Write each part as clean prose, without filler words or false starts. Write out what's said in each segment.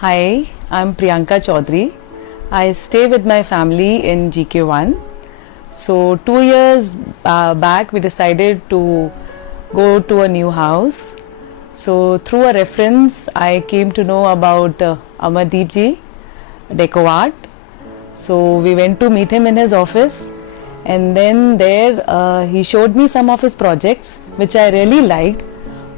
Hi, I'm Priyanka Chaudhary. I stay with my family in GK1. So, 2 years back, we decided to go to a new house. So, through a reference, I came to know about Amardeep ji, Deco Art. So, we went to meet him in his office, and then there he showed me some of his projects, which I really liked.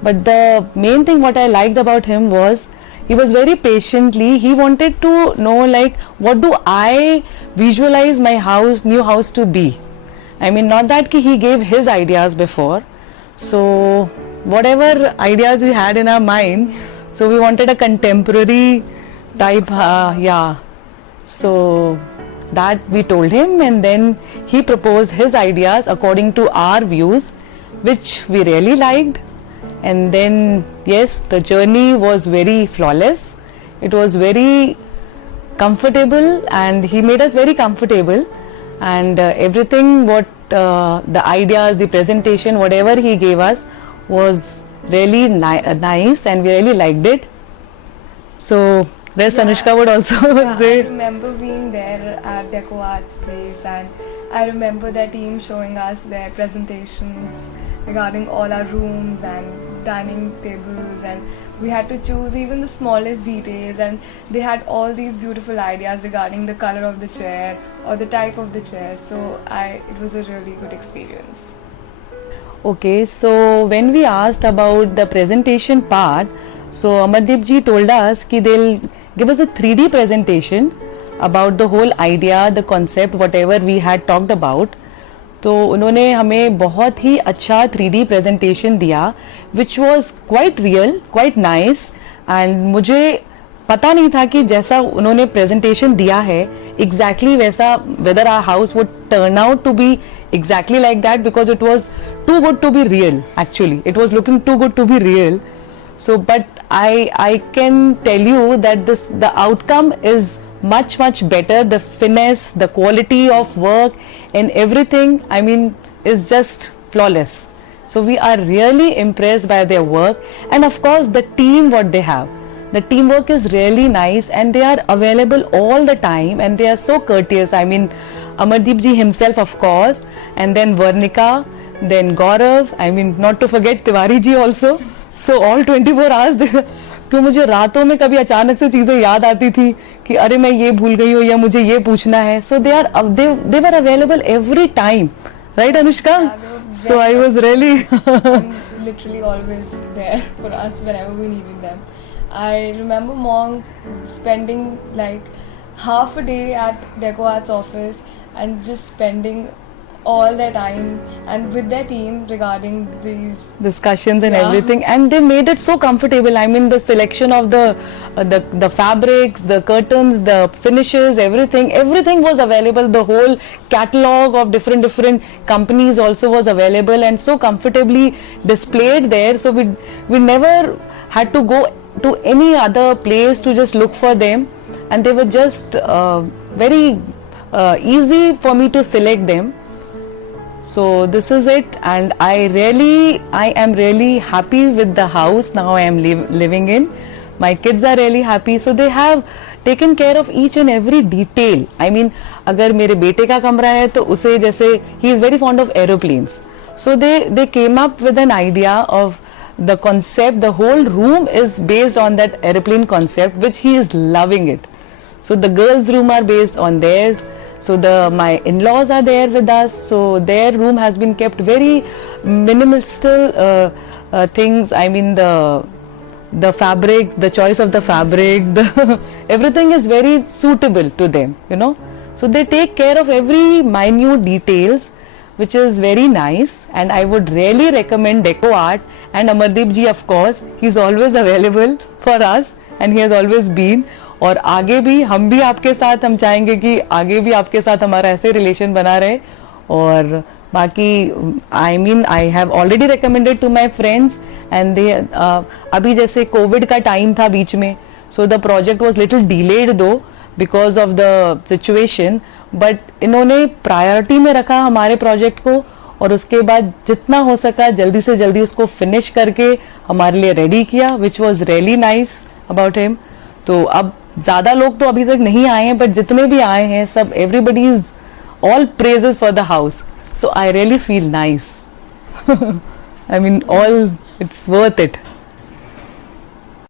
But the main thing what I liked about him was he was very patiently, he wanted to know like what do I visualize my house, new house to be. I mean, not that he gave his ideas before. So whatever ideas we had in our mind, so we wanted a contemporary type, yeah. So that we told him, and then he proposed his ideas according to our views, which we really liked. And then yes, the journey was very flawless. It was very comfortable, and he made us very comfortable, and everything what the ideas, the presentation, whatever he gave us was really nice, and we really liked it. So rest Anushka would also say. I remember being there at Deco Arts place, and I remember their team showing us their presentations regarding all our rooms and dining tables, and we had to choose even the smallest details, and they had all these beautiful ideas regarding the color of the chair or the type of the chair. So it was a really good experience. Okay, so when we asked about the presentation part, so Amardeep ji told us कि they'll give us a 3D presentation about the whole idea, the concept, whatever we had talked about. तो उन्होंने हमें बहुत ही अच्छा 3D presentation दिया, which was quite real, quite nice, and मुझे पता नहीं था कि जैसा उन्होंने presentation दिया है exactly वैसा whether our house would turn out to be exactly like that, because it was too good to be real. Actually, it was looking too good to be real. So, but I can tell you that the outcome is much better. The finesse, the quality of work and everything, I mean, is just flawless. So we are really impressed by their work, and of course the team what they have. The teamwork is really nice, and they are available all the time, and they are so courteous. I mean, Amardeep ji himself, of course, and then Varnika, then Gaurav, I mean, not to forget Tiwari ji also. So all 24 hours कि मुझे रातों में कभी अचानक से चीजें याद आती थी कि अरे मैं ये भूल गई हूँ या मुझे ये पूछना है. So they were available every time, right Anushka? Yeah, so I was really literally always there for us whenever we needed them. I remember Mom spending like half a day at Deco Arts office and just spending all their time and with their team regarding these discussions and everything, and they made it so comfortable. I mean, the selection of the fabrics, the curtains, the finishes, everything was available. The whole catalog of different companies also was available and so comfortably displayed there. So we never had to go to any other place to just look for them, and they were just very easy for me to select them. So this is it, and I am really happy with the house now I am living in. My kids are really happy, so they have taken care of each and every detail. I mean, अगर मेरे बेटे का कमरा है तो उसे जैसे he is very fond of aeroplanes, so they came up with an idea of the concept. The whole room is based on that aeroplane concept, which he is loving it. So the girls' room are based on theirs. So my in-laws are there with us, so their room has been kept very minimal still things. I mean, the fabric, the choice of the fabric, everything is very suitable to them, you know. So they take care of every minute details, which is very nice, and I would really recommend Deco Art. And Amardeep ji, of course, he's always available for us, and he has always been. और आगे भी हम भी आपके साथ, हम चाहेंगे कि आगे भी आपके साथ हमारा ऐसे रिलेशन बना रहे. और बाकी I mean I have already recommended to my friends, and they अभी जैसे कोविड का टाइम था बीच में, so the project was little delayed though because of the situation, but इन्होंने प्रायोरिटी में रखा हमारे प्रोजेक्ट को, और उसके बाद जितना हो सका जल्दी से जल्दी उसको फिनिश करके हमारे लिए रेडी किया, which was really nice about him. तो अब ज्यादा लोग तो अभी तक नहीं आए हैं, बट जितने भी आए हैं सब everybody is all praises for the house, so I really feel nice. I mean, all, it's worth it.